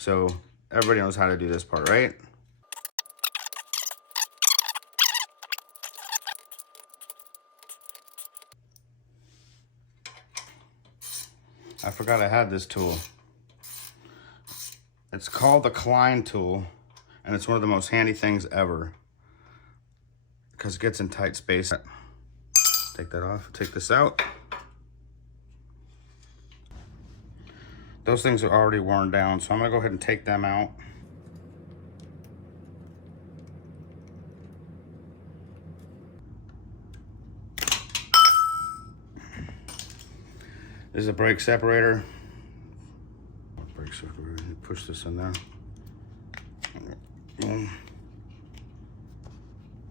So everybody knows how to do this part, right? I forgot I had this tool. It's called the Klein tool, and it's one of the most handy things ever because it gets in tight space. Take that off, take this out. Those things are already worn down, so I'm gonna go ahead and take them out. This is a brake separator. Brake separator, push this in there. Boom.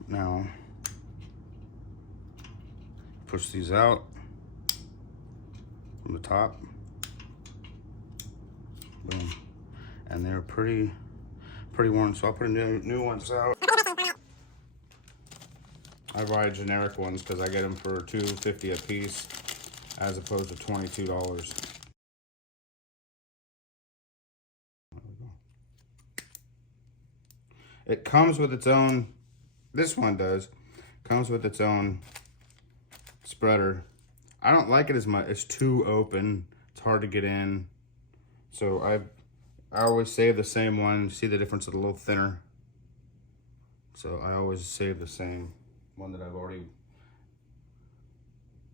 Now, push these out from the top. Boom. And they're pretty worn, so I'll put a new ones out. I buy generic ones because I get them for $2.50 a piece as opposed to $22. It comes with its own, this one does, comes with its own spreader. I don't like it as much, it's too open, it's hard to get in. So I always save the same one. See the difference? It's a little thinner. So I always save the same one that I've already.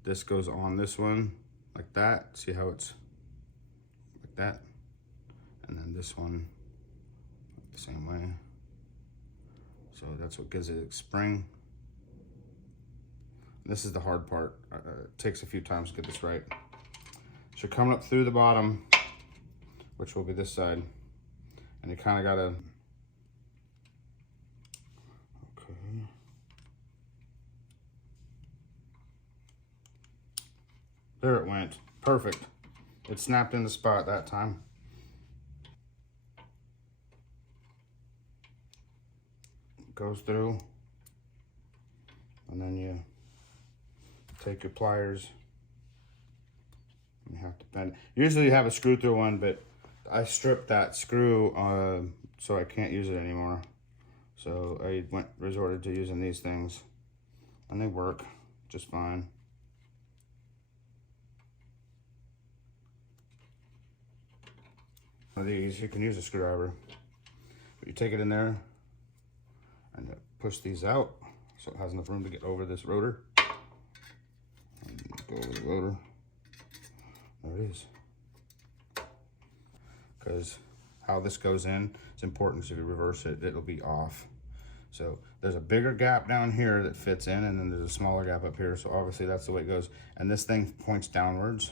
This goes on this one like that. See how it's like that? And then this one the same way. So that's what gives it spring. This is the hard part. It takes a few times to get this right. So you're coming up through the bottom, which will be this side. And you kind of gotta, okay. There it went, perfect. It snapped in the spot that time. It goes through, and then you take your pliers. You have to bend. Usually you have a screw through one, but I stripped that screw so I can't use it anymore. So I resorted to using these things, and they work just fine. One of these, you can use a screwdriver, but you take it in there and you push these out so it has enough room to get over this rotor. And go over the rotor. There it is. Because how this goes in, it's important because if you reverse it, it'll be off. So there's a bigger gap down here that fits in, and then there's a smaller gap up here. So obviously that's the way it goes. And this thing points downwards.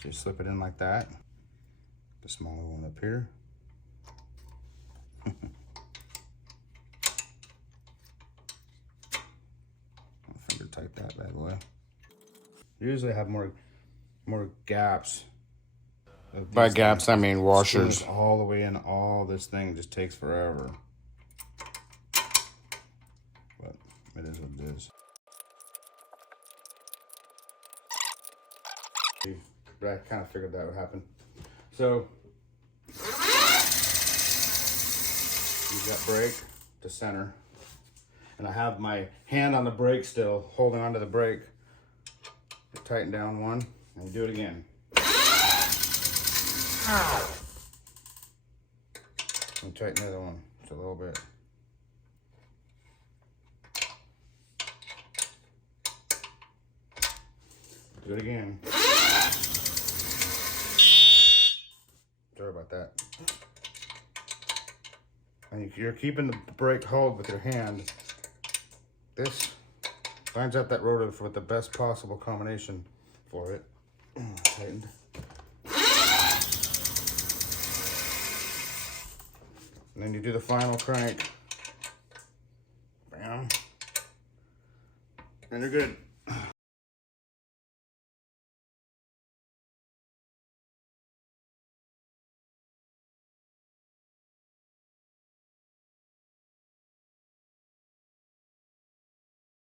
So you slip it in like that. The smaller one up here. I'll finger tight that bad boy. Usually I have more gaps. By gaps, I mean washers. All the way in, all this thing just takes forever. But it is what it is. But I kind of figured that would happen. So, use that brake to center. And I have my hand on the brake still, holding onto the brake. Tighten down one, and do it again. And tighten the other one just a little bit. Do it again. Sorry about that. And you're keeping the brake hold with your hand. This lines up that rotor for the best possible combination for it. Tightened. And then you do the final crank. Bam. And you're good.